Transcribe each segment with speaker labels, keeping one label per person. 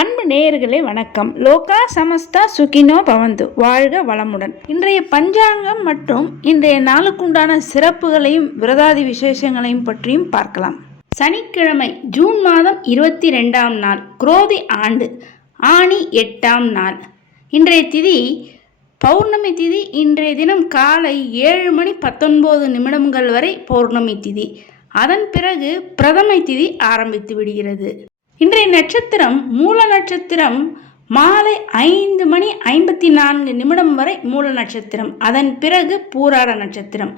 Speaker 1: அன்பு நேயர்களே வணக்கம். லோகா சமஸ்தா சுகினோ பவந்து. வாழ்க வளமுடன். இன்றைய பஞ்சாங்கம் மற்றும் இன்றைய நாளுக்குண்டான சிறப்புகளையும் விரதாதி விசேஷங்களையும் பற்றியும் பார்க்கலாம். சனிக்கிழமை ஜூன் மாதம் இருபத்தி ரெண்டாம் நாள் குரோதி ஆண்டு ஆணி எட்டாம் நாள். இன்றைய திதி பௌர்ணமி திதி. இன்றைய தினம் காலை ஏழு மணி பத்தொன்பது நிமிடங்கள் வரை பௌர்ணமி திதி. அதன் பிறகு பிரதமை திதி ஆரம்பித்து விடுகிறது. இன்றைய நட்சத்திரம் மூல நட்சத்திரம் மாலை ஐந்து மணி ஐம்பத்தி நான்கு நிமிடம் வரை மூல நட்சத்திரம். அதன் பிறகு பூராட நட்சத்திரம்.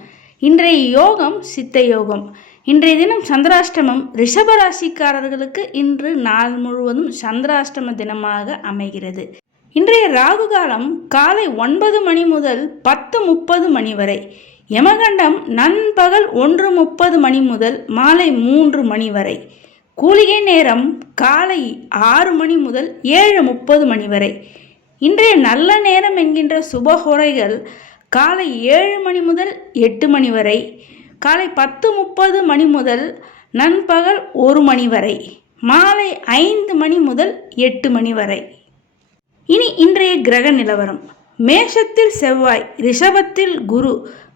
Speaker 1: இன்றைய யோகம் சித்த யோகம். இன்றைய தினம் சந்திராஷ்டமம். ரிஷபராசிக்காரர்களுக்கு இன்று நாள் முழுவதும் சந்திராஷ்டம தினமாக அமைகிறது. இன்றைய ராகு காலம் காலை ஒன்பது மணி முதல் பத்து முப்பது மணி வரை. யமகண்டம் நண்பகல் ஒன்று முப்பது மணி முதல் மாலை மூன்று மணி வரை. கூலிகை நேரம் காலை ஆறு மணி முதல் ஏழு முப்பது மணி வரை. இன்றைய நல்ல நேரம் என்கின்ற சுபஹோரைகள் காலை ஏழு மணி முதல் எட்டு மணி வரை காலை பத்து முப்பது மணி முதல் நண்பகல் ஒரு மணி வரை மாலை ஐந்து மணி முதல் எட்டு மணி வரை. இனி இன்றைய கிரக நிலவரம். மேஷத்தில் செவ்வாய் ரிஷபத்தில் குரு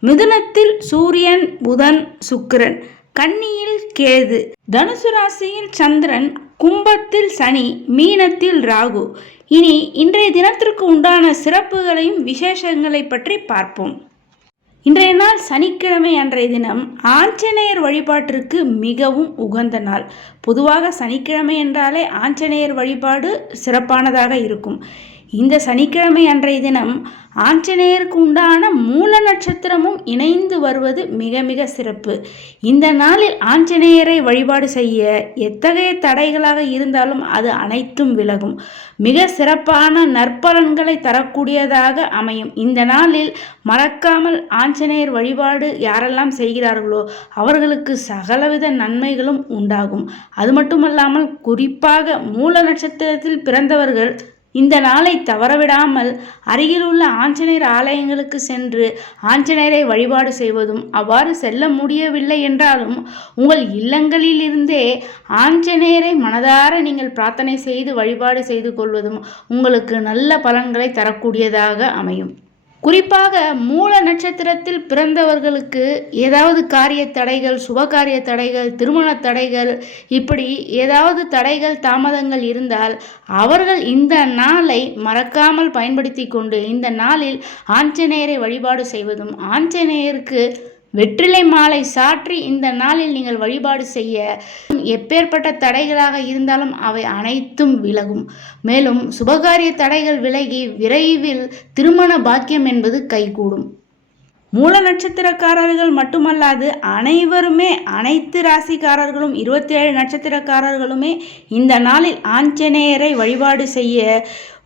Speaker 1: மிதுனத்தில் சூரியன் புதன் சுக்கிரன். கன்னியில் கேது. தனுசு ராசியில் சந்திரன் கும்பத்தில் சனி மீனத்தில் ராகு. இனி இன்றைய தினத்திற்கு உண்டான சிறப்புகளையும் விசேஷங்களை பற்றி பார்ப்போம். இன்றைய நாள் சனிக்கிழமை அன்றைய தினம் ஆஞ்சநேயர் வழிபாட்டிற்கு மிகவும் உகந்த நாள். பொதுவாக சனிக்கிழமை என்றாலே ஆஞ்சநேயர் வழிபாடு சிறப்பானதாக இருக்கும். இந்த சனிக்கிழமை அன்றைய தினம் ஆஞ்சநேயருக்கு உண்டான மூல நட்சத்திரமும் இணைந்து வருவது மிக மிக சிறப்பு. இந்த நாளில் ஆஞ்சநேயரை வழிபாடு செய்ய எத்தகைய தடைகளாக இருந்தாலும் அது அனைத்தும் விலகும். மிக சிறப்பான நற்பலன்களை தரக்கூடியதாக அமையும். இந்த நாளில் மறக்காமல் ஆஞ்சநேயர் வழிபாடு யாரெல்லாம் செய்கிறார்களோ அவர்களுக்கு சகலவித நன்மைகளும் உண்டாகும். அது மட்டுமல்லாமல் குறிப்பாக மூல நட்சத்திரத்தில் பிறந்தவர்கள் இந்த நாளை தவறவிடாமல் அருகிலுள்ள ஆஞ்சநேயர் ஆலயங்களுக்கு சென்று ஆஞ்சநேயரை வழிபாடு செய்வதும் அவ்வாறு செல்ல முடியவில்லை என்றாலும் உங்கள் இல்லங்களிலிருந்தே ஆஞ்சநேயரை மனதார நீங்கள் பிரார்த்தனை செய்து வழிபாடு செய்து கொள்வதும் உங்களுக்கு நல்ல பலன்களை தரக்கூடியதாக அமையும். குறிப்பாக மூல நட்சத்திரத்தில் பிறந்தவர்களுக்கு ஏதாவது காரிய தடைகள் சுபகாரிய தடைகள் திருமண தடைகள் இப்படி ஏதாவது தடைகள் தாமதங்கள் இருந்தால் அவர்கள் இந்த நாளை மறக்காமல் பயன்படுத்தி கொண்டு இந்த நாளில் ஆஞ்சநேயரை வழிபாடு செய்வதும் ஆஞ்சநேயருக்கு வெற்றிலை மாலை சாற்றி இந்த நாளில் நீங்கள் வழிபாடு செய்ய எப்பேற்பட்ட தடைகளாக இருந்தாலும் அவை அனைத்தும் விலகும். மேலும் சுபகாரிய தடைகள் விலகி விரைவில் திருமண பாக்கியம் என்பது கைகூடும். மூல நட்சத்திரக்காரர்கள் மட்டுமல்லாது அனைவருமே அனைத்து ராசிக்காரர்களும் இருபத்தி ஏழு நட்சத்திரக்காரர்களுமே இந்த நாளில் ஆஞ்சநேயரை வழிபாடு செய்ய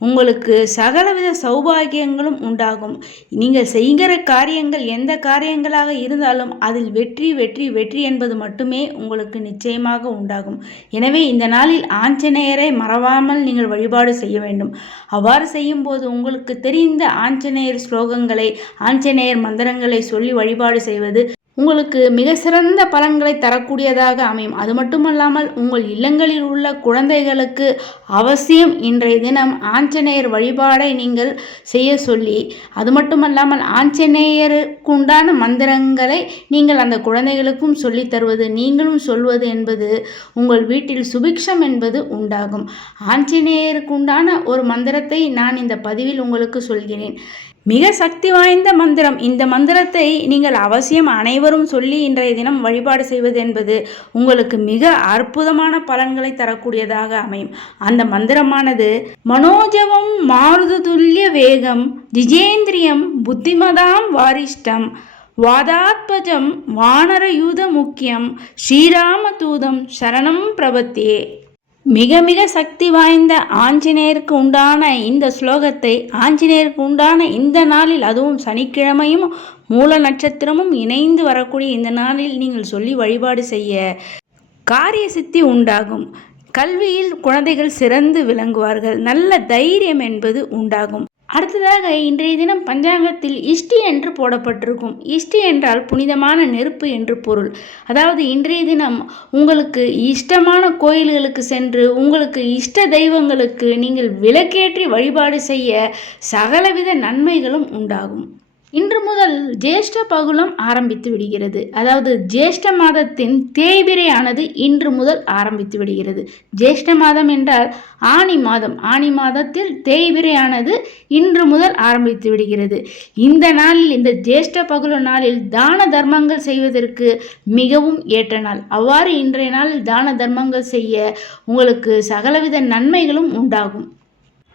Speaker 1: உங்களுக்கு சகலவித சௌபாகியங்களும் உண்டாகும். நீங்கள் செய்கிற காரியங்கள் எந்த காரியங்களாக இருந்தாலும் அதில் வெற்றி வெற்றி வெற்றி என்பது மட்டுமே உங்களுக்கு நிச்சயமாக உண்டாகும். எனவே இந்த நாளில் ஆஞ்சநேயரை மறவாமல் நீங்கள் வழிபாடு செய்ய வேண்டும். அவ்வாறு செய்யும்போது உங்களுக்கு தெரிந்த ஆஞ்சநேயர் ஸ்லோகங்களை ஆஞ்சநேயர் மந்திரங்களை சொல்லி வழிபாடு செய்வது உங்களுக்கு மிக சிறந்த பலன்களை தரக்கூடியதாக அமையும். அது மட்டுமல்லாமல் உங்கள் இல்லங்களில் உள்ள குழந்தைகளுக்கு அவசியம் இன்றைய தினம் ஆஞ்சநேயர் வழிபாடை நீங்கள் செய்ய சொல்லி அது மட்டுமல்லாமல் ஆஞ்சநேயருக்கு உண்டான மந்திரங்களை நீங்கள் அந்த குழந்தைகளுக்கும் சொல்லித் தருவது நீங்களும் சொல்வது என்பது உங்கள் வீட்டில் சுபிக்ஷம் என்பது உண்டாகும். ஆஞ்சநேயருக்கு உண்டான ஒரு மந்திரத்தை நான் இந்த பதிவில் உங்களுக்கு சொல்கிறேன். மிக சக்தி வாய்ந்த மந்திரம். இந்த மந்திரத்தை நீங்கள் அவசியம் அனைவரும் சொல்லி இன்றைய தினம் வழிபாடு செய்வது என்பது உங்களுக்கு மிக அற்புதமான பலன்களை தரக்கூடியதாக அமையும். அந்த மந்திரமானது மனோஜவம் மாருதுல்ய வேகம் ஜிஜேந்திரியம் புத்திமதாம் வாரிஷ்டம் வாதாத்பஜம் வானரயூத முக்கியம் ஸ்ரீராம தூதம் சரணம் பிரபத்தியே மிக மிக சக்தி வாய்ந்த ஆஞ்சநேயருக்கு உண்டான இந்த ஸ்லோகத்தை ஆஞ்சநேயருக்கு உண்டான இந்த நாளில் அதுவும் சனிக்கிழமையும் மூல நட்சத்திரமும் இணைந்து வரக்கூடிய இந்த நாளில் நீங்கள் சொல்லி வழிபாடு செய்ய காரிய சித்தி உண்டாகும். கல்வியில் குழந்தைகள் சிறந்து விளங்குவார்கள். நல்ல தைரியம் என்பது உண்டாகும். அடுத்ததாக இன்றைய தினம் பஞ்சாங்கத்தில் இஷ்டி என்று போடப்பட்டிருக்கும். இஷ்டி என்றால் புனிதமான நெருப்பு என்று பொருள். அதாவது இன்றைய தினம் உங்களுக்கு இஷ்டமான கோயில்களுக்கு சென்று உங்களுக்கு இஷ்ட தெய்வங்களுக்கு நீங்கள் விளக்கேற்றி வழிபாடு செய்ய சகலவித நன்மைகளும் உண்டாகும். இன்று முதல் ஜேஷ்ட பகுலம் ஆரம்பித்து விடுகிறது. அதாவது ஜேஷ்ட மாதத்தின் தேய்பிரையானது இன்று முதல் ஆரம்பித்து விடுகிறது. ஜேஷ்ட மாதம் என்றால் ஆனி மாதம். ஆனி மாதத்தில் தேய்பிரையானது இன்று முதல் ஆரம்பித்து விடுகிறது. இந்த நாளில் இந்த ஜேஷ்ட பகுல நாளில் தான தர்மங்கள் செய்வதற்கு மிகவும் ஏற்ற நாள். அவ்வாறு இன்றைய நாளில் தான தர்மங்கள் செய்ய உங்களுக்கு சகலவித நன்மைகளும் உண்டாகும்.